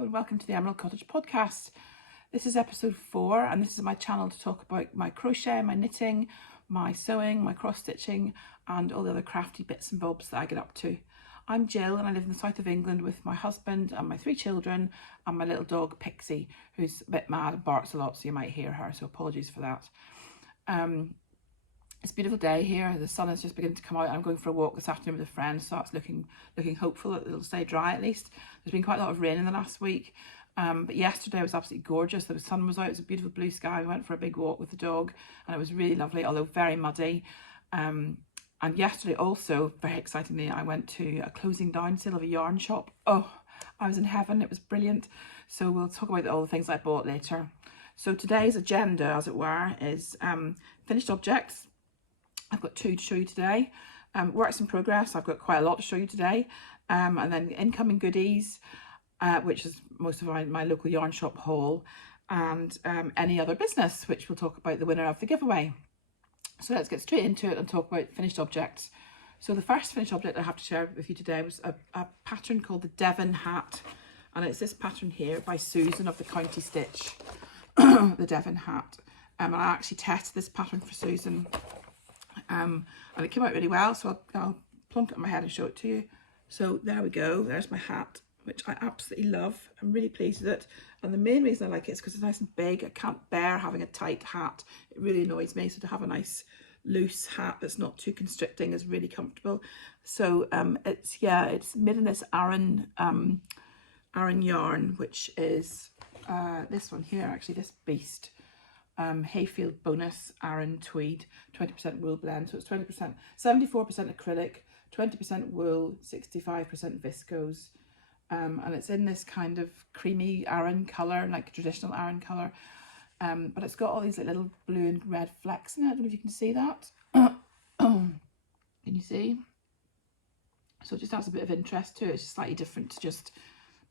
Hello and welcome to the Emerald Cottage podcast. This is episode 4 and this is my channel to talk about my crochet, my knitting, my sewing, my cross stitching and all the other crafty bits and bobs that I get up to. I'm Jill and I live in the south of England with my husband and my 3 children and my little dog Pixie, who's a bit mad and barks a lot, so you might hear her, so apologies for that. It's a beautiful day here. The sun is just beginning to come out. I'm going for a walk this afternoon with a friend, so that's looking hopeful that it'll stay dry at least. There's been quite a lot of rain in the last week, but yesterday was absolutely gorgeous. The sun was out, it was a beautiful blue sky. We went for a big walk with the dog and it was really lovely, although very muddy. And yesterday also, very excitingly, I went to a closing down sale of a yarn shop. Oh, I was in heaven, it was brilliant. So we'll talk about all the things I bought later. So today's agenda, as it were, is finished objects. I've got 2 to show you today. Works in progress, I've got quite a lot to show you today. And then incoming goodies, which is most of my local yarn shop haul, and any other business, which we'll talk about the winner of the giveaway. So let's get straight into it and talk about finished objects. So the first finished object I have to share with you today was a pattern called the Devon Hat. And it's this pattern here by Susan of the County Stitch, the Devon Hat. And I actually tested this pattern for Susan. And it came out really well, so I'll plonk it on my head and show it to you. So there we go, there's my hat, which I absolutely love. I'm really pleased with it, and the main reason I like it is because it's nice and big. I can't bear having a tight hat, it really annoys me, so to have a nice loose hat that's not too constricting is really comfortable. So it's made in this Aran yarn, which is this one here, actually, this beast. Hayfield Bonus Aran Tweed, 20% wool blend, so it's 74% acrylic, 20% wool, 65% viscose, and it's in this kind of creamy Aran colour, like traditional Aran colour, but it's got all these little blue and red flecks in it. I don't know if you can see that. Can you see? So it just adds a bit of interest to it. It's slightly different to just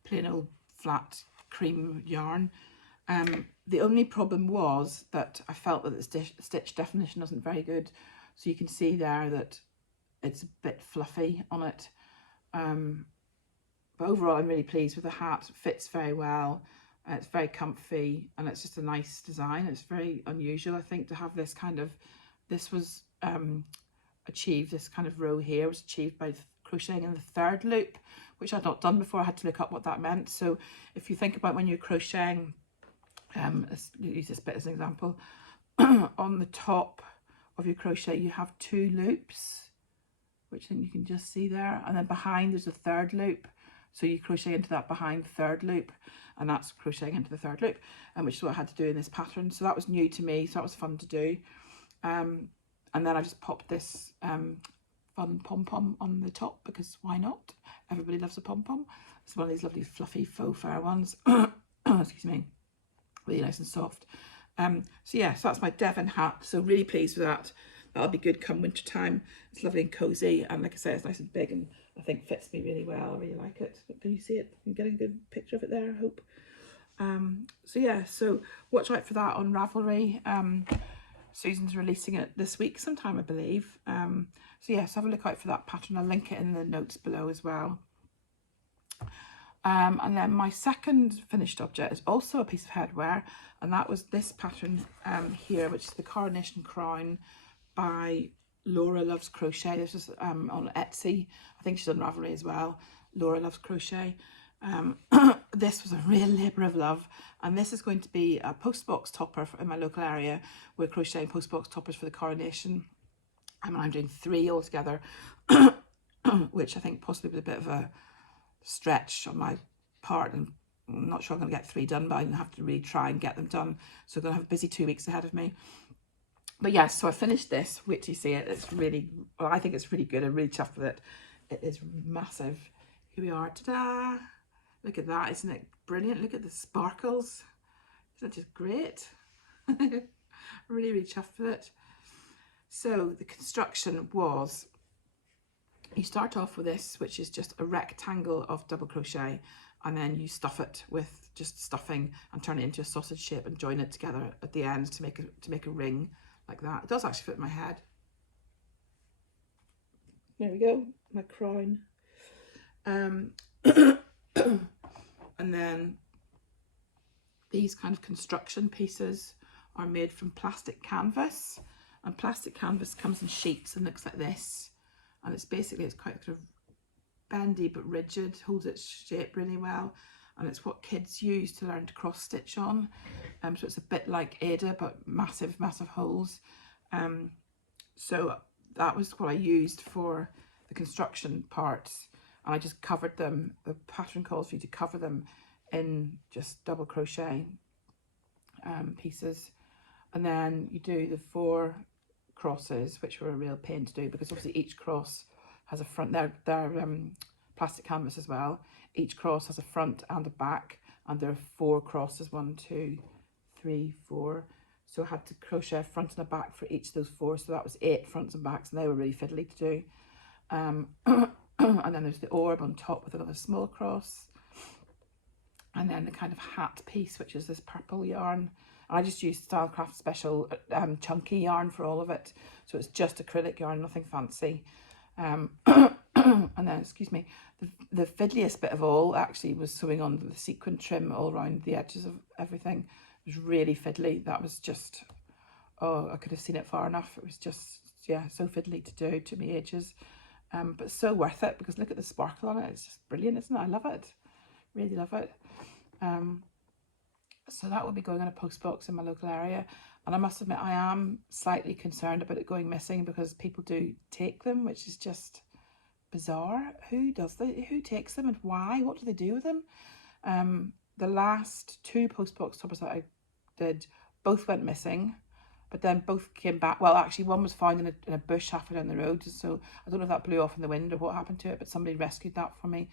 plain old flat cream yarn. The only problem was that I felt that the stitch definition wasn't very good. So you can see there that it's a bit fluffy on it. But overall, I'm really pleased with the hat. It fits very well. It's very comfy and it's just a nice design. It's very unusual, I think, to have this kind of, this was achieved, this kind of row here was achieved by crocheting in the 3rd loop, which I'd not done before. I had to look up what that meant. So if you think about when you're crocheting, let's use this bit as an example. On the top of your crochet you have 2 loops, which then you can just see there, and then behind there's a 3rd loop, so you crochet into that behind the 3rd loop, and that's crocheting into the 3rd loop, which is what I had to do in this pattern. So that was new to me, so that was fun to do. And then I just popped this fun pom-pom on the top, because why not? Everybody loves a pom-pom. It's one of these lovely fluffy faux fur ones. Excuse me. Really nice and soft. So yeah, so that's my Devon hat, so really pleased with that. That'll be good come winter time. It's lovely and cozy, and like I say, it's nice and big and I think fits me really well. I really like it. Can you see it? I'm getting a good picture of it there, I hope. So yeah, so watch out for that on Ravelry. Susan's releasing it this week sometime, I believe. So yeah, so have a look out for that pattern. I'll link it in the notes below as well. And then my second finished object is also a piece of headwear, and that was this pattern here, which is the Coronation Crown by Laura Loves Crochet. This is on Etsy. I think she's on Ravelry as well. Laura Loves Crochet. This was a real labour of love, and this is going to be a postbox topper in my local area. We're crocheting postbox toppers for the coronation, and I'm doing 3 altogether, which I think possibly was a bit of a stretch on my part, and I'm not sure I'm going to get 3 done, but I'm going to have to really try and get them done. So I'm going to have a busy 2 weeks ahead of me. But yes, so I finished this. Wait till you see it. It's really, well, I think it's really good. I'm really chuffed with it. It is massive. Here we are. Ta-da! Look at that. Isn't it brilliant? Look at the sparkles. Isn't that just great? Really, really chuffed with it. So the construction was, you start off with this, which is just a rectangle of double crochet, and then you stuff it with just stuffing and turn it into a sausage shape and join it together at the end to make a ring like that. It does actually fit my head. There we go, my crown. And then these kind of construction pieces are made from plastic canvas, and plastic canvas comes in sheets and looks like this, and it's basically, it's quite kind of bendy but rigid, holds its shape really well, and it's what kids use to learn to cross stitch on. So it's a bit like Ada but massive holes. So that was what I used for the construction parts, and I just covered them. The pattern calls for you to cover them in just double crochet pieces, and then you do the 4 crosses, which were a real pain to do because obviously each cross has a front. They're plastic canvas as well. Each cross has a front and a back, and there are 4 crosses, 1, 2, 3, 4. So I had to crochet a front and a back for each of those 4. So that was 8 fronts and backs, and they were really fiddly to do. And then there's the orb on top with another small cross. And then the kind of hat piece, which is this purple yarn. I just used Stylecraft special chunky yarn for all of it. So it's just acrylic yarn, nothing fancy. And then, excuse me, the fiddliest bit of all actually was sewing on the sequin trim all around the edges of everything. It was really fiddly. That was just, oh, I could have seen it far enough. It was just, yeah, so fiddly to do. It took me ages. But so worth it, because look at the sparkle on it. It's just brilliant, isn't it? I love it. Really love it. So that will be going on a post box in my local area. And I must admit, I am slightly concerned about it going missing, because people do take them, which is just bizarre. Who takes them, and why? What do they do with them? The last 2 post box toppers that I did, both went missing, but then both came back. Well, actually, one was found in a bush halfway down the road, so I don't know if that blew off in the wind or what happened to it, but somebody rescued that for me.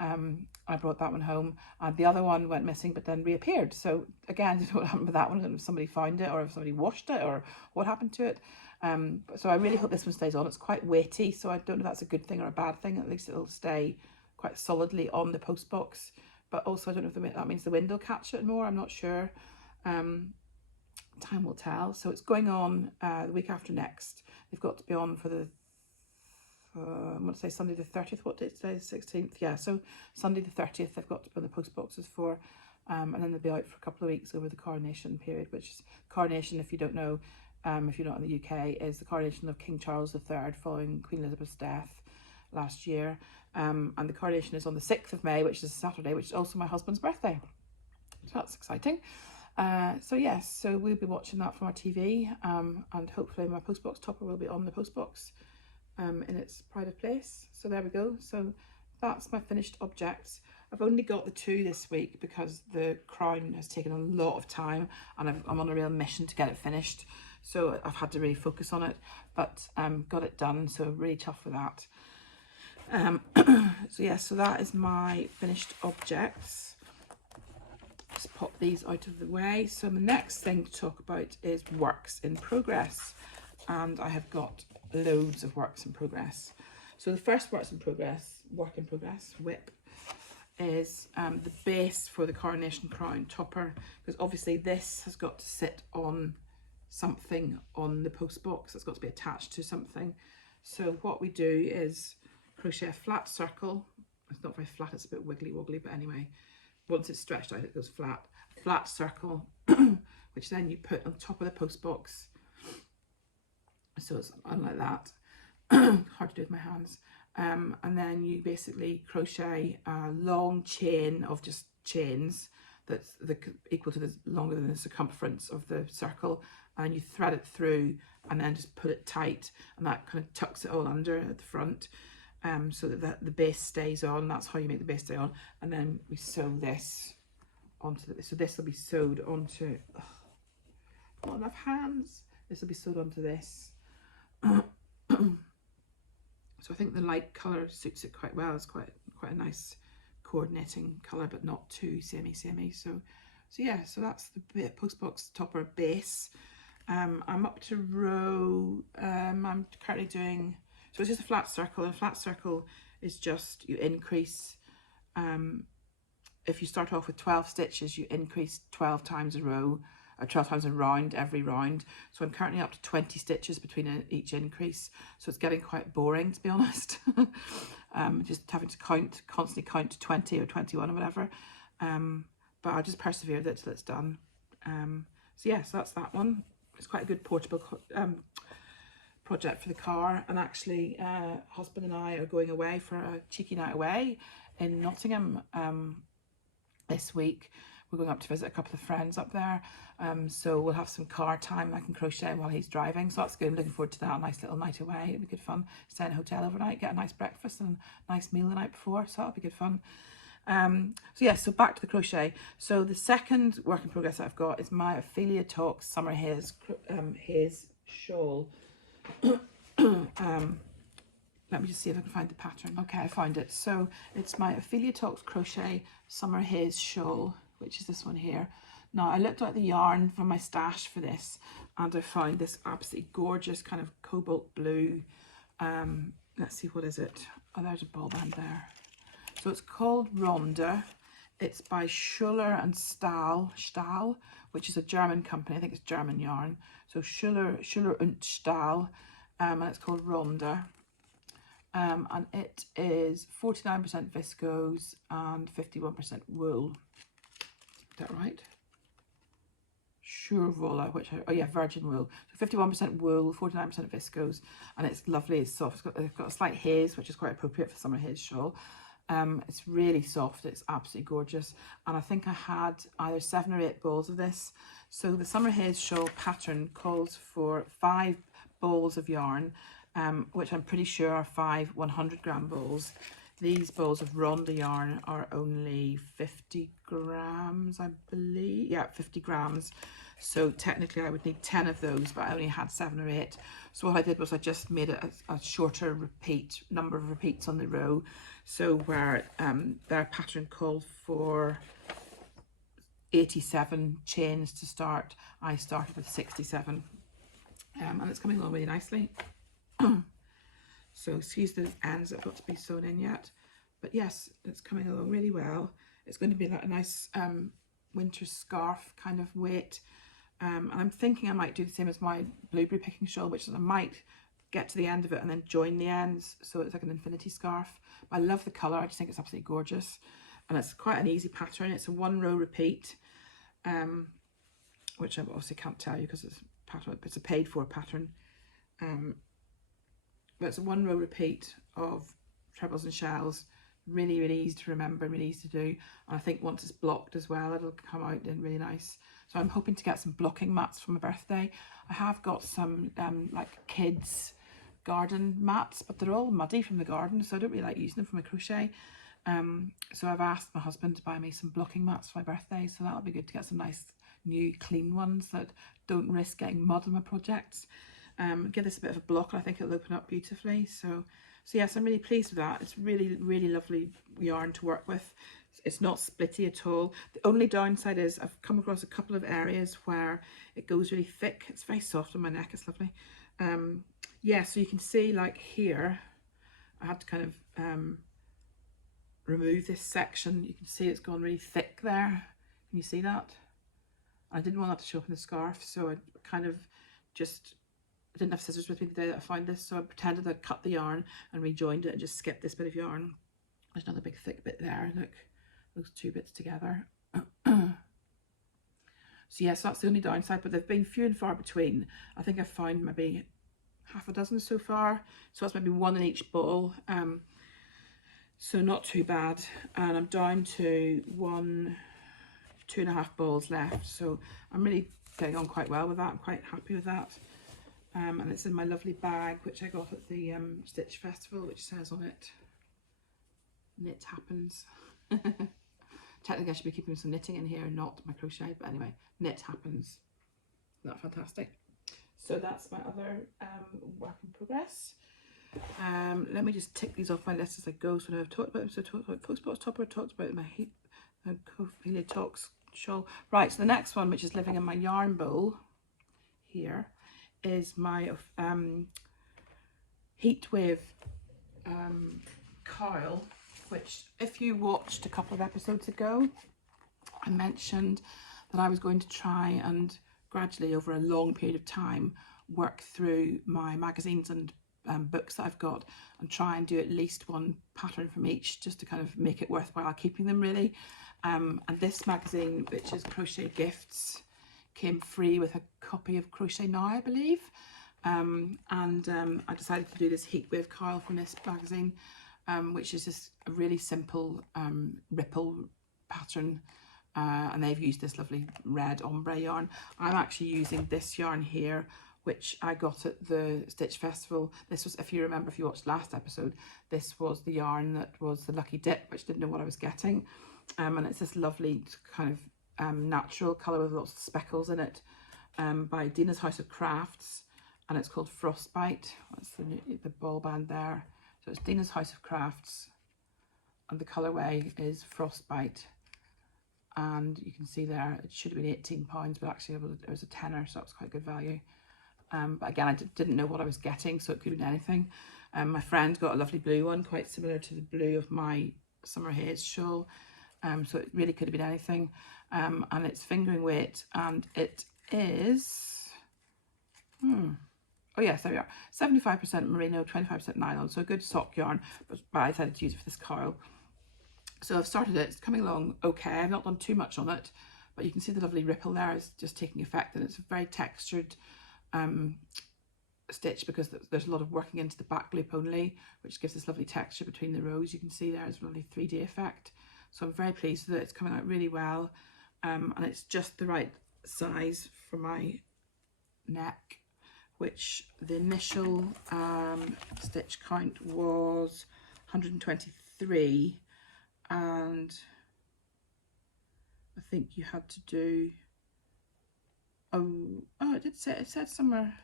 I brought that one home, and the other one went missing but then reappeared. So again, I don't know what happened with that one. I don't know if somebody found it or if somebody washed it or what happened to it. So I really hope this one stays on. It's quite weighty, so I don't know if that's a good thing or a bad thing. At least it'll stay quite solidly on the post box, but also I don't know if that means the wind will catch it more. I'm not sure. Time will tell. So it's going on the week after next. They've got to be on for the I want to say Sunday the 30th. What date today? The 16th. Yeah, so Sunday the 30th they've got to be on the post boxes for, and then they'll be out for a couple of weeks over the coronation period, which is coronation, if you don't know, if you're not in the UK, is the coronation of King Charles III following Queen Elizabeth's death last year. And the coronation is on the 6th of May, which is a Saturday, which is also my husband's birthday. So that's exciting. So yes, so we'll be watching that from our TV, and hopefully my postbox topper will be on the postbox in its private place. So there we go. So that's my finished objects. I've only got the 2 this week because the crown has taken a lot of time, and I'm on a real mission to get it finished. So I've had to really focus on it, but got it done. So really tough for that. So yeah, so that is my finished objects. Just pop these out of the way. So the next thing to talk about is works in progress, and I have got loads of works in progress. So the first work in progress whip is the base for the Coronation Crown topper, because obviously this has got to sit on something on the post box. It's got to be attached to something. So what we do is crochet a flat circle. It's not very flat, it's a bit wiggly wobbly, but anyway, once it's stretched out it goes flat. Flat circle which then you put on top of the post box, so it's unlike that. Hard to do with my hands. And then you basically crochet a long chain of just chains that's equal to longer than the circumference of the circle, and you thread it through and then just put it tight, and that kind of tucks it all under at the front, so that the base stays on. That's how you make the base stay on. And then we sew this onto so this will be sewed onto, not enough hands. This will be sewed onto this. So I think the light colour suits it quite well. It's quite a nice coordinating colour, but not too samey. So yeah, so that's the post box topper base. I'm up to row, I'm currently doing, so it's just a flat circle, and a flat circle is just, you increase, if you start off with 12 stitches, you increase 12 times a row, or 12 times a round every round. So I'm currently up to 20 stitches between each increase, so it's getting quite boring, to be honest. Just having to constantly count to 20 or 21 or whatever. but I'll just persevere with it till it's done. So yeah, so that's that one. It's quite a good portable project for the car. And actually husband and I are going away for a cheeky night away in Nottingham this week. We're going up to visit a couple of friends up there, so we'll have some car time. I can crochet while he's driving, so that's good. I'm looking forward to that. A nice little night away. It'll be good fun. Stay in a hotel overnight, get a nice breakfast and a nice meal the night before, so that'll be good fun. So yeah, so back to the crochet. So the second work in progress I've got is my Ophelia Talks Summer Haze shawl. Let me just see if I can find the pattern. Okay, I found it. So it's my Ophelia Talks Crochet Summer Haze shawl, which is this one here. Now I looked at the yarn from my stash for this, and I found this absolutely gorgeous kind of cobalt blue. Let's see, what is it? Oh, there's a ball band there. So it's called Rhonda. It's by Schuller and Stahl, which is a German company. I think it's German yarn. So Schuller und Stahl, and it's called Rhonda. And it is 49% viscose and 51% wool. Is that right? Sure Vola, oh yeah, virgin wool. So 51% wool, 49% viscose, and it's lovely. It's soft. It's got a slight haze, which is quite appropriate for summer haze shawl. It's really soft. It's absolutely gorgeous, and I think I had either 7 or 8 balls of this. So the summer haze shawl pattern calls for 5 balls of yarn, which I'm pretty sure are 5 100-gram balls. These balls of Rhonda yarn are only 50 grams, I believe. Yeah, 50 grams. So technically I would need 10 of those, but I only had 7 or 8. So what I did was I just made it a shorter number of repeats on the row. So where their pattern called for 87 chains to start, I started with 67. And it's coming along really nicely. So excuse the ends that have got to be sewn in yet, but yes, it's coming along really well. It's going to be like a nice winter scarf kind of weight, and I'm thinking I might do the same as my blueberry picking shawl, which is I might get to the end of it and then join the ends, so it's like an infinity scarf. I love the colour. I just think it's absolutely gorgeous, and it's quite an easy pattern. It's a 1-row repeat, which I obviously can't tell you because it's a paid for pattern. But it's a 1-row repeat of trebles and shells. Really, really easy to remember, really easy to do. And I think once it's blocked as well, it'll come out in really nice. So I'm hoping to get some blocking mats for my birthday. I have got some like kids garden mats, but they're all muddy from the garden, so I don't really like using them for my crochet. So I've asked my husband to buy me some blocking mats for my birthday, so that'll be good to get some nice new clean ones that don't risk getting mud on my projects. Give this a bit of a block, and I think it'll open up beautifully. So yes, I'm really pleased with that. It's really, really lovely yarn to work with. It's not splitty at all. The only downside is I've come across a couple of areas where it goes really thick. It's very soft on my neck. It's lovely. Yeah, so you can see like here, I had to kind of remove this section. You can see it's gone really thick there. Can you see that? I didn't want that to show up in the scarf, so I kind of just, I didn't have scissors with me the day that I found this, so I pretended I'd cut the yarn and rejoined it and just skipped this bit of yarn. There's another big thick bit there, look, those 2 bits together. So yes, that's the only downside, but they've been few and far between. I think I've found maybe half a dozen so far, so that's maybe 1 in each ball. So not too bad, and I'm down to 2.5 balls left, so I'm really getting on quite well with that. I'm quite happy with that. And it's in my lovely bag, which I got at the Stitch Festival, which says on it, knit happens. Technically I should be keeping some knitting in here and not my crochet, but anyway, knit happens. Isn't that fantastic? So that's my other work in progress. Let me just tick these off my list as I go. So I've talked about them. So I talked about Post Box Topper, talked about my Ophelia Talks shawl. Right, so the next one, which is living in my yarn bowl here, is my Heatwave coil, which if you watched a couple of episodes ago, I mentioned that I was going to try and gradually over a long period of time work through my magazines and books that I've got, and try and do at least one pattern from each, just to kind of make it worthwhile keeping them, really. And this magazine, which is Crochet Gifts, came free with a copy of Crochet Now, I believe. I decided to do this heat wave coil from this magazine, which is just a really simple ripple pattern, and they've used this lovely red ombre yarn. I'm actually using this yarn here, which I got at the Stitch Festival. This was, if you remember, if you watched last episode, this was the yarn that was the lucky dip, which didn't know what I was getting. And it's this lovely kind of natural colour with lots of speckles in it, by Dina's House of Crafts, and it's called Frostbite. That's the ball band there. So it's Dina's House of Crafts, and the colourway is Frostbite. And you can see there, it should have been £18, but actually it was a tenner, so that was quite good value. But again, I didn't know what I was getting, so it could have been anything. My friend got a lovely blue one, quite similar to the blue of my Summer Haze shawl. So it really could have been anything. And it's fingering weight, and it is, oh yes, there we are, 75% merino, 25% nylon, so a good sock yarn, but I decided to use it for this coil. So I've started it, it's coming along okay. I've not done too much on it, but you can see the lovely ripple there is just taking effect, and it's a very textured stitch, because there's a lot of working into the back loop only, which gives this lovely texture between the rows. You can see there is a lovely 3D effect. So I'm very pleased with it. It's coming out really well, and it's just the right size for my neck, which the initial stitch count was 123, and I think you had to do, it said somewhere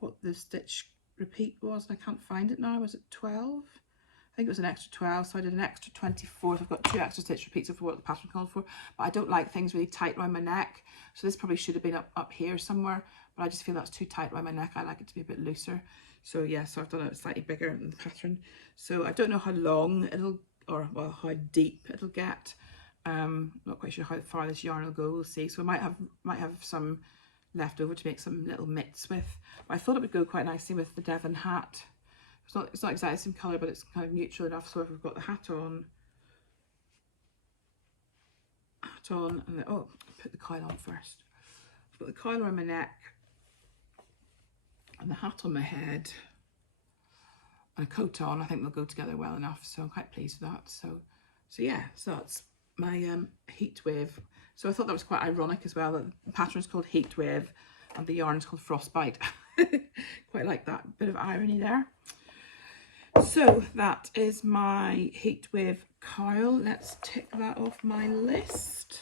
what the stitch repeat was, and I can't find it now. Was it 12? I think it was an extra 12, so I did an extra 24. So I've got 2 extra stitch repeats of what the pattern called for, but I don't like things really tight around my neck, so this probably should have been up here somewhere, but I just feel that's too tight around my neck. I like it to be a bit looser. So yeah, so I've done it slightly bigger in the pattern. So I don't know how long it'll, or well, how deep it'll get. Not quite sure how far this yarn will go, we'll see. So I might have some left over to make some little mitts with, but I thought it would go quite nicely with the Devon hat. It's not exactly the same colour, but it's kind of neutral enough, so if we've got the hat on, and then, oh, put the coil on first. I've got the coil around my neck, and the hat on my head, and a coat on. I think they'll go together well enough, so I'm quite pleased with that. So yeah, so that's my heat wave. So I thought that was quite ironic as well, that the pattern is called Heat Wave and the yarn is called Frostbite. Quite like that bit of irony there. So that is my heat wave coil. Let's tick that off my list.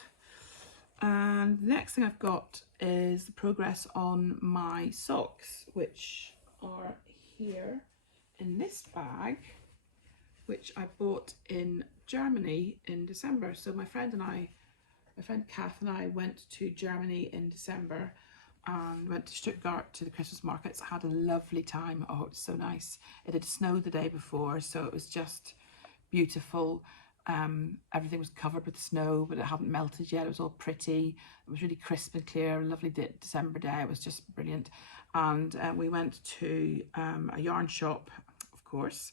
And the next thing I've got is the progress on my socks, which are here in this bag, which I bought in Germany in December. So my friend Kath and I went to Germany in December and went to Stuttgart to the Christmas markets. I had a lovely time. Oh, it was so nice. It had snowed the day before, so it was just beautiful. Everything was covered with snow, but it hadn't melted yet. It was all pretty. It was really crisp and clear. A lovely December day. It was just brilliant. And we went to a yarn shop, of course.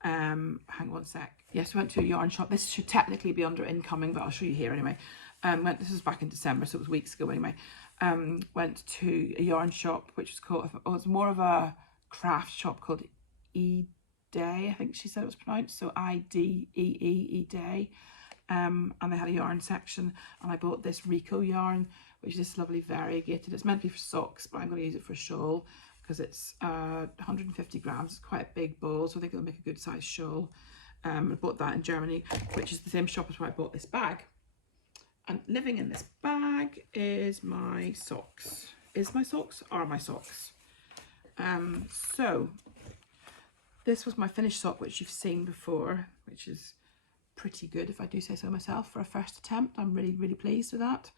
Hang on one sec. Yes, we went to a yarn shop. This should technically be under incoming, but I'll show you here anyway. This was back in December, so it was weeks ago anyway. Went to a yarn shop, which was called, it was more of a craft shop called E-Day, I think she said it was pronounced, so I-D-E-E, E-Day. And they had a yarn section, and I bought this Rico yarn, which is this lovely variegated. It's meant to be for socks, but I'm going to use it for a shawl because it's 150 grams. It's quite a big ball, so I think it'll make a good size shawl. I bought that in Germany, which is the same shop as where I bought this bag. And living in this bag is my socks. Are my socks. So this was my finished sock, which you've seen before, which is pretty good if I do say so myself for a first attempt. I'm really, really pleased with that.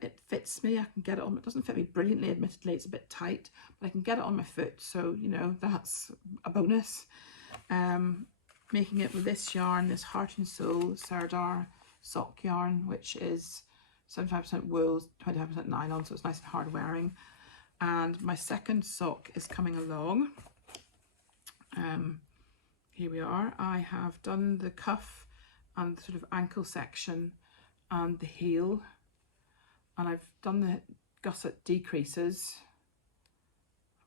It fits me. I can get it on. It doesn't fit me brilliantly, admittedly. It's a bit tight, but I can get it on my foot. So, you know, that's a bonus. Making it with this yarn, this Heart and Soul Sardar sock yarn, which is 75% wool, 25% nylon, so it's nice and hard wearing. And my second sock is coming along. Here we are. I have done the cuff and the sort of ankle section and the heel, and I've done the gusset decreases.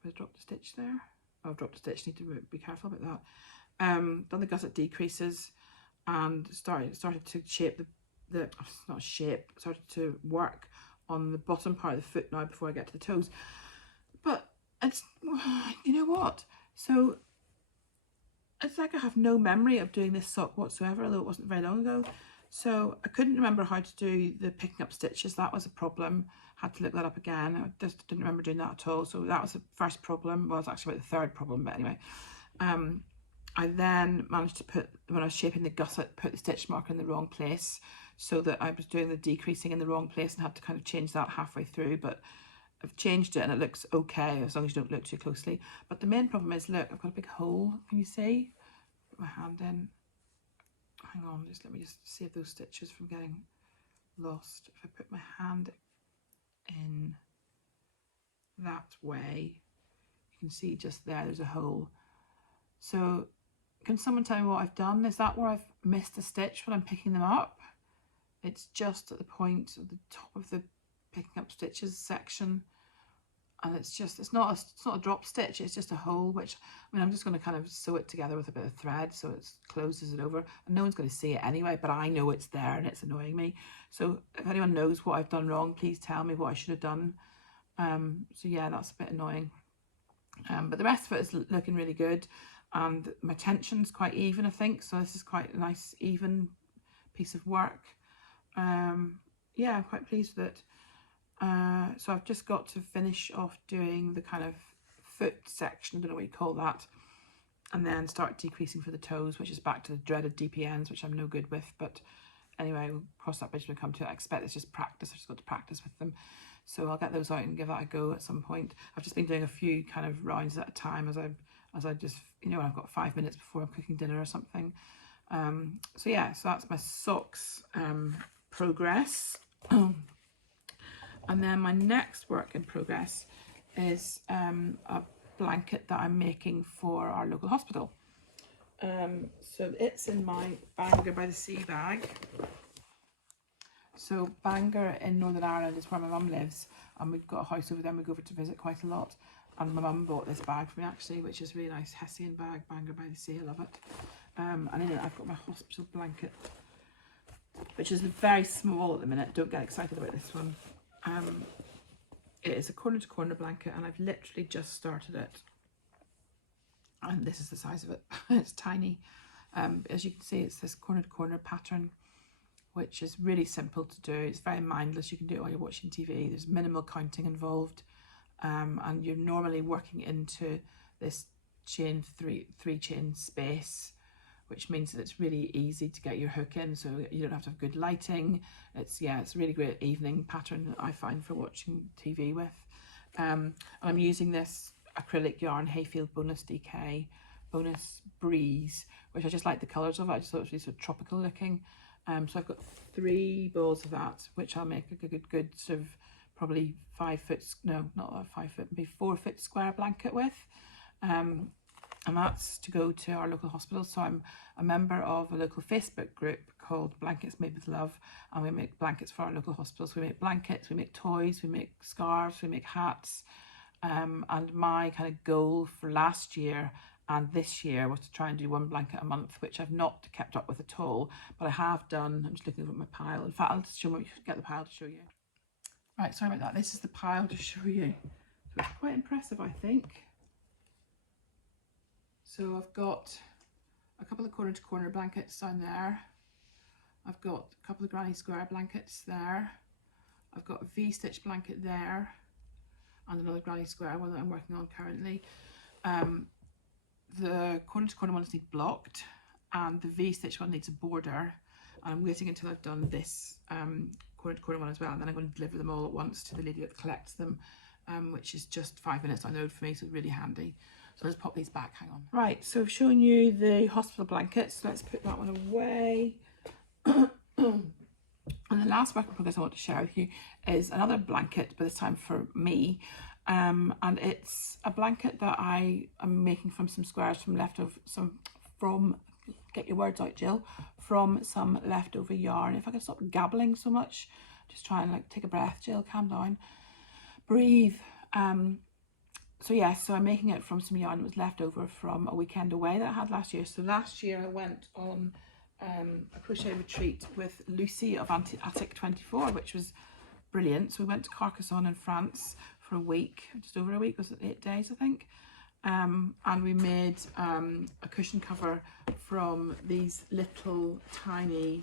Have I dropped a stitch there? Oh, I've dropped a stitch, need to be careful about that. Done the gusset decreases and started to shape started to work on the bottom part of the foot now before I get to the toes. But it's, you know what? So it's like I have no memory of doing this sock whatsoever, although it wasn't very long ago. So I couldn't remember how to do the picking up stitches. That was a problem. Had to look that up again. I just didn't remember doing that at all. So that was the first problem. Well, it's actually about the third problem, but anyway. I then managed to put, when I was shaping the gusset, put the stitch marker in the wrong place, so that I was doing the decreasing in the wrong place and had to kind of change that halfway through. But I've changed it and it looks okay as long as you don't look too closely. But the main problem is, look, I've got a big hole. Can you see? Put my hand in. Hang on, let me just save those stitches from getting lost. If I put my hand in that way, you can see just there's a hole. So can someone tell me what I've done? Is that where I've missed a stitch when I'm picking them up? It's just at the point of the top of the picking up stitches section, and it's not a drop stitch, it's just a hole, which, I mean, I'm just going to kind of sew it together with a bit of thread so it closes it over, and no one's going to see it anyway, but I know it's there and it's annoying me. So if anyone knows what I've done wrong, please tell me what I should have done. So yeah, that's a bit annoying, but the rest of it is looking really good, and my tension's quite even, I think, so this is quite a nice even piece of work. Yeah, I'm quite pleased with it. So I've just got to finish off doing the kind of foot section, I don't know what you call that, and then start decreasing for the toes, which is back to the dreaded DPNs, which I'm no good with, but anyway, we'll cross that bridge when we come to it. I expect it's just practice. I've just got to practice with them, so I'll get those out and give that a go at some point. I've just been doing a few kind of rounds at a time as I just, you know, I've got 5 minutes before I'm cooking dinner or something. So yeah, so that's my socks progress. And then my next work in progress is a blanket that I'm making for our local hospital. So it's in my Bangor by the Sea bag. So Bangor in Northern Ireland is where my mum lives, and we've got a house over there and we go over to visit quite a lot. And my mum bought this bag for me actually, which is a really nice Hessian bag, Bangor by the Sea, I love it. And in it I've got my hospital blanket, which is very small at the minute. Don't get excited about this one. It is a corner to corner blanket, and I've literally just started it, and this is the size of it. It's tiny. As you can see, it's this corner to corner pattern, which is really simple to do. It's very mindless. You can do it while you're watching TV. There's minimal counting involved, and you're normally working into this three chain space, which means that it's really easy to get your hook in, so you don't have to have good lighting. It's a really great evening pattern that I find for watching TV with. And I'm using this acrylic yarn, Hayfield Bonus DK, Bonus Breeze, which I just like the colours of. I just thought it was really sort of tropical looking. So I've got 3 balls of that, which I'll make a good sort of probably 5 foot, no, not 5 foot, maybe 4 foot square blanket with. And that's to go to our local hospital. So I'm a member of a local Facebook group called Blankets Made with Love, and we make blankets for our local hospitals. We make blankets, we make toys, we make scarves, we make hats. And my kind of goal for last year and this year was to try and do 1 blanket a month, which I've not kept up with at all, but I have done. I'm just looking at my pile. In fact, I'll just get the pile to show you. Right, sorry about that. This is the pile to show you. So it's quite impressive, I think. So I've got a couple of corner to corner blankets down there. I've got a couple of granny square blankets there. I've got a V-stitch blanket there, and another granny square one that I'm working on currently. The corner to corner ones need blocked, and the V-stitch one needs a border. And I'm waiting until I've done this corner to corner one as well, and then I'm going to deliver them all at once to the lady that collects them, which is just 5 minutes down the road for me, so really handy. So let's pop these back, hang on. Right, so I've shown you the hospital blankets. Let's put that one away. And the last work in progress I want to share with you is another blanket, but this time for me. and it's a blanket that I am making from some squares from get your words out, Jill, from some leftover yarn. If I can stop gabbling so much, just try and like take a breath, Jill, calm down, breathe. So yes, so I'm making it from some yarn that was left over from a weekend away that I had last year. So last year I went on a crochet retreat with Lucy of Attic 24, which was brilliant. So we went to Carcassonne in France for a week, just over a week, was it 8 days I think, and we made a cushion cover from these little tiny,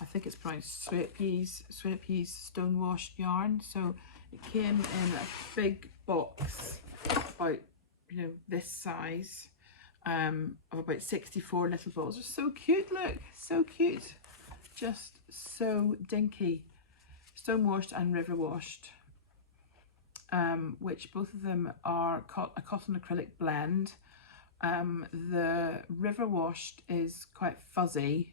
I think it's pronounced sweat peas stone washed yarn. So it came in a big box about, you know, this size, of about 64 little balls. They're so cute, look, so cute, just so dinky, stone washed and river washed, which both of them are a cotton acrylic blend. The river washed is quite fuzzy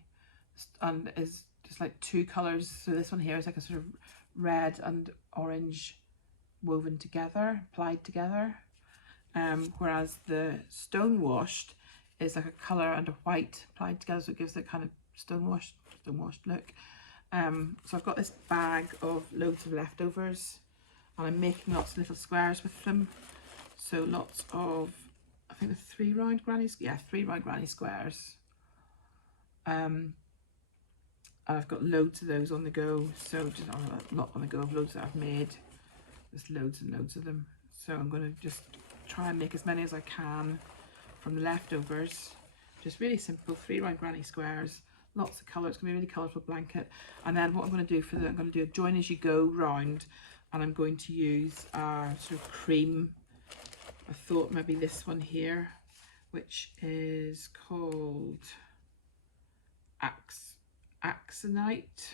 and is just like two colours. So this one here is like a sort of red and orange woven together, plied together, whereas the stone washed is like a colour and a white plied together, so it gives that kind of stone washed look. So I've got this bag of loads of leftovers, and I'm making lots of little squares with them. So lots of, I think the 3 round granny squares. And I've got loads of those on the go, so just not on the go, of loads that I've made. There's loads and loads of them. So I'm going to just try and make as many as I can from the leftovers. Just really simple 3 round granny squares, lots of colour. It's going to be a really colourful blanket. And then what I'm going to do for that, I'm going to do a join as you go round, and I'm going to use a sort of cream. I thought maybe this one here, which is called Axonite.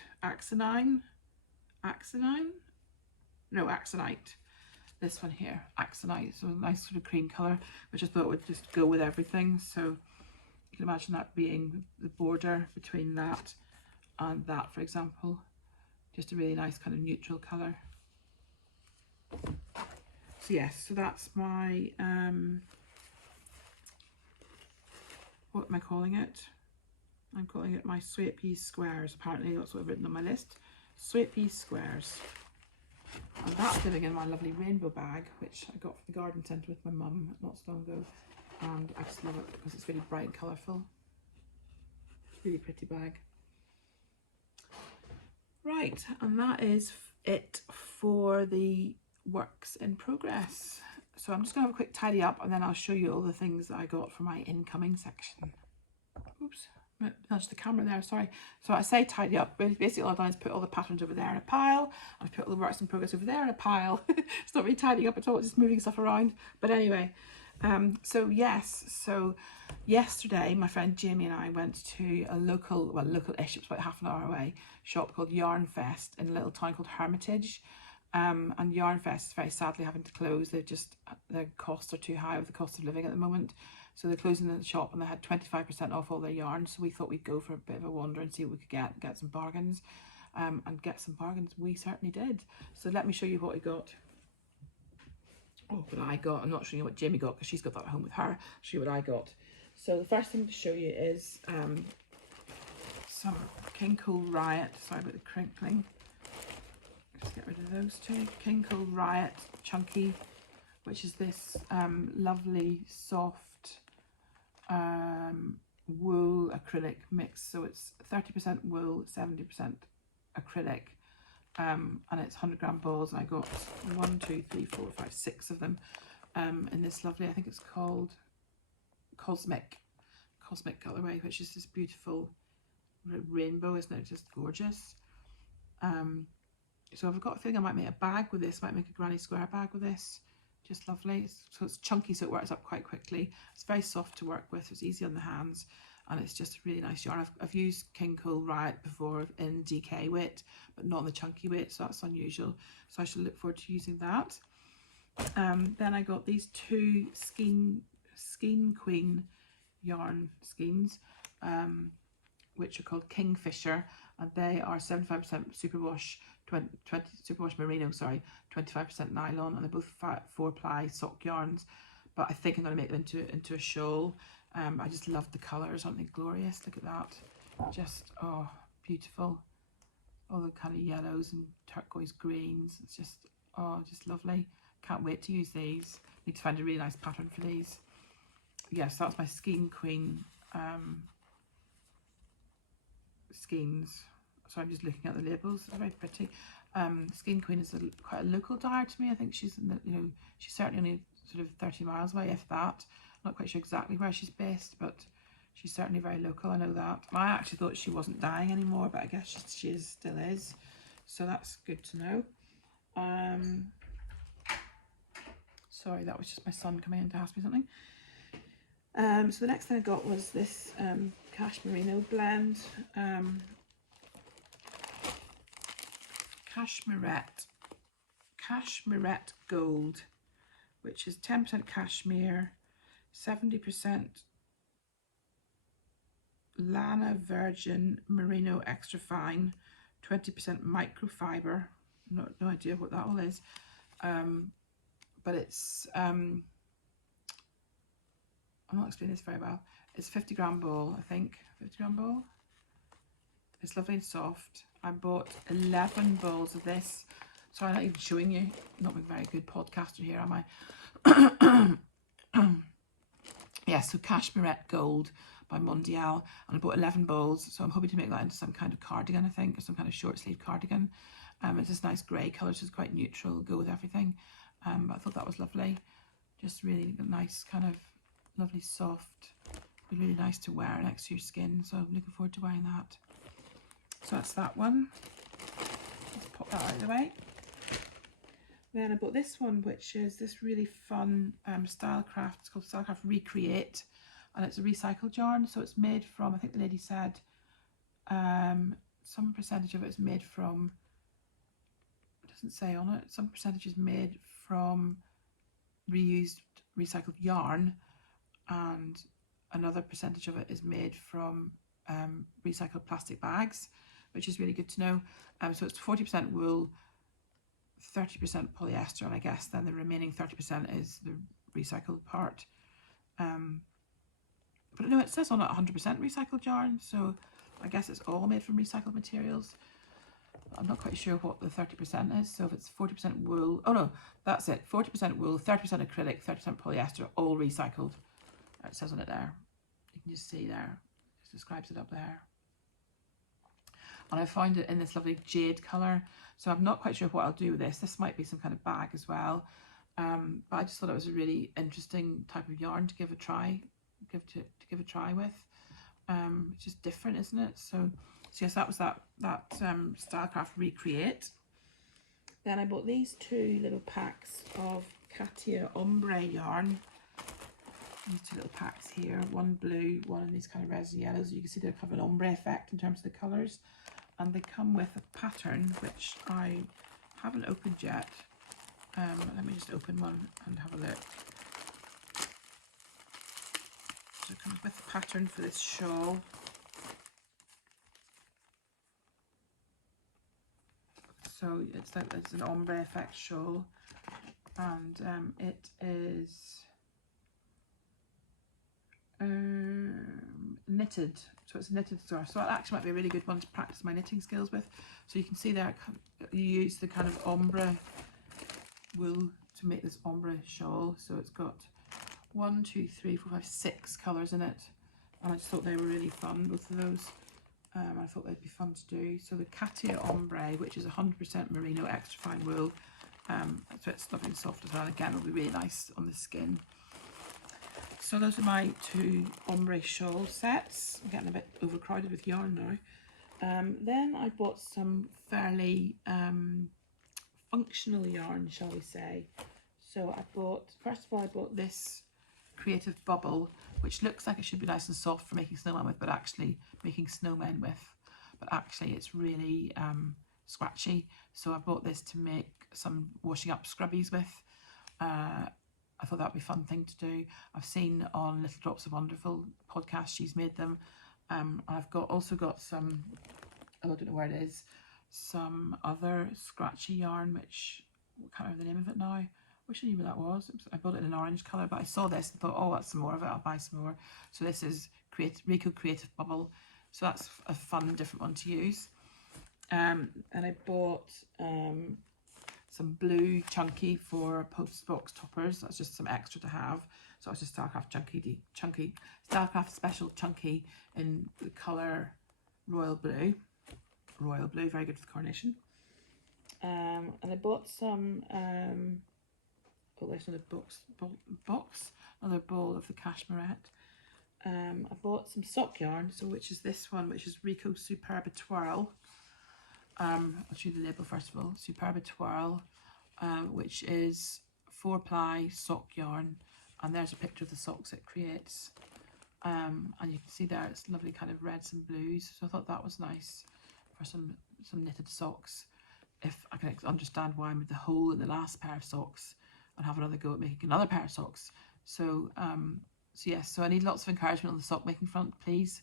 This one here, Axonite, so a nice sort of cream colour, which I thought would just go with everything. So you can imagine that being the border between that and that, for example. Just a really nice kind of neutral colour. So yes, so that's my, what am I calling it? I'm calling it my sweet pea squares. Apparently that's what I've written on my list. Sweet pea squares. And that's living in my lovely rainbow bag, which I got from the garden centre with my mum not so long ago. And I just love it because it's really bright and colourful. It's a really pretty bag. Right, and that is it for the works in progress. So I'm just going to have a quick tidy up, and then I'll show you all the things that I got for my incoming section. Oops. Nudge the camera there, sorry. So I say tidy up, but basically all I've done is put all the patterns over there in a pile. I've put all the works in progress over there in a pile. It's not really tidying up at all, it's just moving stuff around. But anyway, so yesterday my friend Jamie and I went to a local-ish, it's about half an hour away, shop called Yarnfest in a little town called Hermitage. And Yarnfest is very sadly having to close. The costs are too high with the cost of living at the moment. So they're closing the shop, and they had 25% off all their yarn. So we thought we'd go for a bit of a wander and see what we could get some bargains. And get some bargains, we certainly did. So let me show you what we got. Oh, what I got. I'm not showing you what Jamie got because she's got that at home with her. I'll show you what I got. So the first thing to show you is some King Cole Riot. Sorry about the crinkling. Let's get rid of those two. King Cole Riot Chunky, which is this lovely soft wool acrylic mix. So it's 30% wool, 70% acrylic, and it's 100-gram balls. And I got 6 of them in this lovely, I think it's called Cosmic colorway, which is this beautiful rainbow, isn't it? Just gorgeous. So I've got a feeling I might make a bag with this, might make a granny square bag with this. Just lovely. So it's chunky, so it works up quite quickly. It's very soft to work with, so it's easy on the hands, and it's just a really nice yarn. I've used King Cole Riot before in DK weight, but not in the chunky weight, so that's unusual. So I should look forward to using that. Then I got these 2 Skein Queen yarn skeins. which are called Kingfisher, and they are 75% superwash, 20 superwash merino, sorry, 25% nylon, and they're both 4-ply sock yarns. But I think I'm going to make them into a shawl. I just love the colours, aren't they glorious? Look at that, just oh, beautiful. All the kind of yellows and turquoise greens. It's just oh, just lovely. Can't wait to use these. Need to find a really nice pattern for these. Yes, that's my Skein Queen skeins. So I'm just looking at the labels. They're very pretty. Skein Queen is quite a local dyer to me. I think she's in the, she's certainly only sort of 30 miles away, if that. I'm not quite sure exactly where she's based, but she's certainly very local. I know that. I actually thought she wasn't dyeing anymore, but I guess she still is. So that's good to know. Sorry, that was just my son coming in to ask me something. So the next thing I got was this Cashmerino blend. Cashmerette Gold, which is 10% cashmere, 70% Lana Virgin Merino Extra Fine, 20% microfiber. No idea what that all is. But it's I'm not explaining this very well. It's 50-gram ball, I think. 50-gram ball. It's lovely and soft. I bought 11 balls of this. Sorry, I'm not even showing you. Not being a very good podcaster here, am I? Yeah, so Cashmerette Gold by Mondial. And I bought 11 balls. So I'm hoping to make that into some kind of cardigan, I think, or some kind of short sleeve cardigan. It's this nice grey colour, so it's quite neutral, go with everything. But I thought that was lovely. Just really nice, kind of lovely, soft. Be really nice to wear next to your skin. So I'm looking forward to wearing that. So that's that one. Let's pop that out of the way. Then I bought this one, which is this really fun Stylecraft. It's called Stylecraft Recreate, and it's a recycled yarn. So it's made from, I think the lady said, some percentage of it is made from, it doesn't say on it, some percentage is made from reused recycled yarn, and another percentage of it is made from recycled plastic bags, which is really good to know. So it's 40% wool, 30% polyester, and I guess then the remaining 30% is the recycled part. But no, it says on it 100% recycled yarn, so I guess it's all made from recycled materials. I'm not quite sure what the 30% is, so if it's 40% wool, oh no, that's it, 40% wool, 30% acrylic, 30% polyester, all recycled. It says on it there. You can just see there, it describes it up there. And I found it in this lovely jade colour, so I'm not quite sure what I'll do with this. This might be some kind of bag as well, but I just thought it was a really interesting type of yarn to give a try, to give a try with. It's just different, isn't it? So yes, that was that Stylecraft Recreate. Then I bought these two little packs of Katia Ombre yarn. These two little packs here, one blue, one in these kind of resin yellows. You can see they have an ombre effect in terms of the colours, and they come with a pattern which I haven't opened yet. Let me just open one and have a look. So it comes with a pattern for this shawl. So it's like it's an ombre effect shawl, and it is knitted, so it's a knitted scarf. So that actually might be a really good one to practice my knitting skills with. So you can see there you use the kind of ombre wool to make this ombre shawl. So it's got 1, 2, 3, 4, 5, 6 colours in it, and I just thought they were really fun, both of those. I thought they'd be fun to do. So the Katia Ombre, which is 100% merino extra fine wool, so it's lovely and soft as well. Again, it'll be really nice on the skin. So those are my two ombre shawl sets. I'm getting a bit overcrowded with yarn now. Then I bought some fairly functional yarn, shall we say. So I bought, first of all, I bought this Creative Bubble, which looks like it should be nice and soft for making snowmen with, but actually making snowmen with. But actually it's really scratchy. So I bought this to make some washing up scrubbies with. I thought that would be a fun thing to do. I've seen on Little Drops of Wonderful podcast, she's made them, I've also got some, oh, I don't know where it is, some other scratchy yarn, which I can't remember the name of it now. I wish I knew what that was. I bought it in an orange colour, but I saw this and thought, oh, that's some more of it, I'll buy some more. So this is Rico Creative Bubble. So that's a fun, different one to use. And I bought some blue chunky for post box toppers. That's just some extra to have. So it's just Starcraft chunky, Starcraft special chunky in the colour royal blue. Royal blue, very good for the coronation. And I bought some, oh, there's another another ball of the cashmerette. I bought some sock yarn, so which is this one, which is Rico Superba Twirl. I'll show you the label first of all. Superba Twirl, which is 4-ply sock yarn, and there's a picture of the socks it creates. And you can see there it's lovely kind of reds and blues. So I thought that was nice for some knitted socks. If I can understand why I made the hole in the last pair of socks and have another go at making another pair of socks. So so yes, so I need lots of encouragement on the sock making front, please.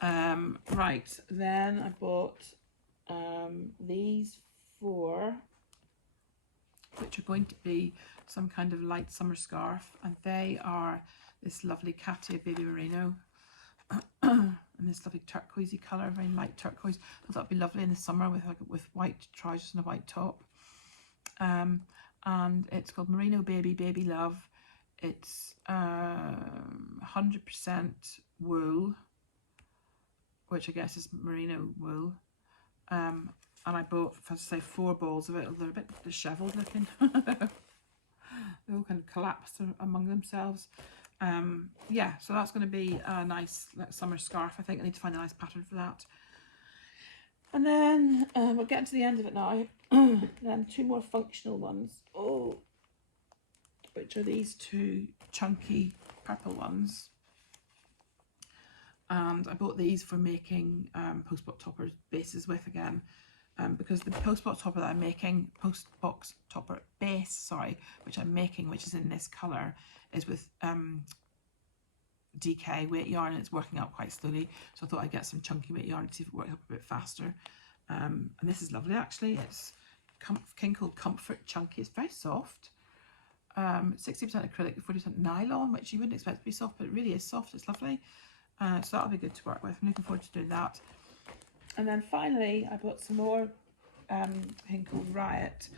Right, then I bought these 4, which are going to be some kind of light summer scarf, and they are this lovely Katia Baby Merino and this lovely turquoisey colour, very light turquoise. I thought that'd be lovely in the summer with white trousers and a white top. And it's called Merino Baby Love. It's 100% wool, which I guess is merino wool. And I bought, if I say 4 balls of it, they're a bit dishevelled looking. They all kind of collapsed among themselves. Yeah, so that's going to be a nice summer scarf. I think I need to find a nice pattern for that. And then we're getting to the end of it now. Then 2 more functional ones. Oh, which are these 2 chunky purple ones. And I bought these for making post box topper bases with again, because the post box topper that I'm making, post box topper base, sorry, which I'm making, which is in this colour, is with DK weight yarn, and it's working out quite slowly. So I thought I'd get some chunky weight yarn to see if it worked up a bit faster. And this is lovely actually. It's King called Comfort Chunky. It's very soft. 60% acrylic, 40% nylon, which you wouldn't expect to be soft, but it really is soft. It's lovely. So that'll be good to work with. I'm looking forward to doing that. And then finally, I bought some more thing called Riot.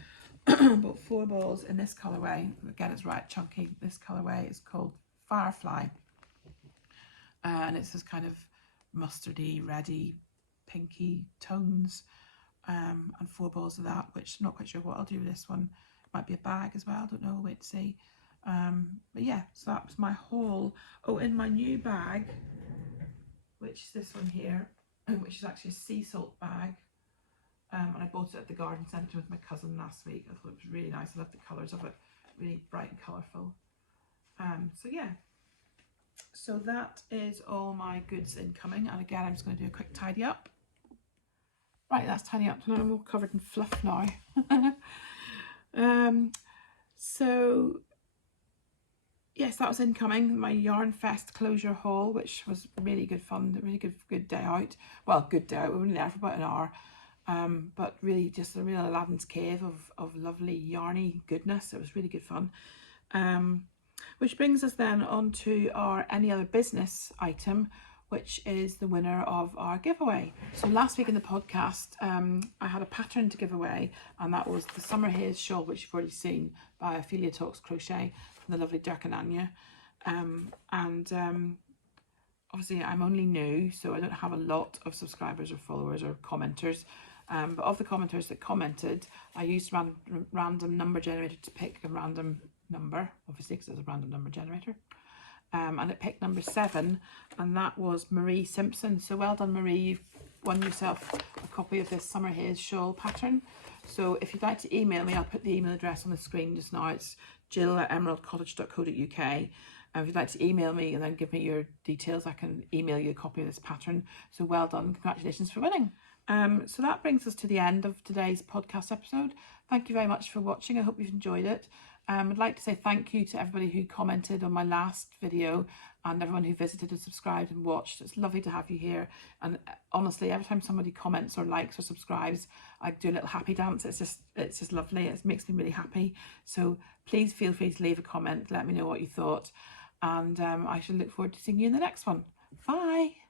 I bought 4 balls in this colourway. Again, it's Riot Chunky. This colourway is called Firefly. And it's this kind of mustardy, reddy, pinky tones. And 4 balls of that, which I'm not quite sure what I'll do with this one. Might be a bag as well, don't know, we'll wait to see. But yeah, so that was my haul. Oh, in my new bag, which is this one here, which is actually a sea salt bag, and I bought it at the garden centre with my cousin last week. I thought it was really nice. I love the colours of it, really bright and colourful. So yeah, so that is all my goods incoming, and again I'm just going to do a quick tidy up. Right, that's tidy up, and I'm all covered in fluff now. So yes, that was incoming, my Yarnfest closure haul, which was really good fun, a really good day out. Well, good day out, we were only there for about an hour, but really just a real Aladdin's cave of lovely yarny goodness. It was really good fun. Which brings us then on to our any other business item, which is the winner of our giveaway. So last week in the podcast, I had a pattern to give away, and that was the Summer Haze shawl, which you've already seen, by Ophelia Talks Crochet from the lovely Dirk and Anya. Obviously I'm only new, so I don't have a lot of subscribers or followers or commenters. But of the commenters that commented, I used random number generator to pick a random number, obviously because it's a random number generator. And it picked number 7, and that was Marie Simpson. So well done, Marie, you've won yourself a copy of this Summer Haze shawl pattern. So if you'd like to email me, I'll put the email address on the screen just now. It's jill@emeraldcottage.co.uk. If you'd like to email me and then give me your details, I can email you a copy of this pattern. So well done, congratulations for winning. So that brings us to the end of today's podcast episode. Thank you very much for watching. I hope you've enjoyed it. I'd like to say thank you to everybody who commented on my last video and everyone who visited and subscribed and watched. It's lovely to have you here. And honestly, every time somebody comments or likes or subscribes, I do a little happy dance. It's just lovely. It makes me really happy. So please feel free to leave a comment. Let me know what you thought. And I shall look forward to seeing you in the next one. Bye.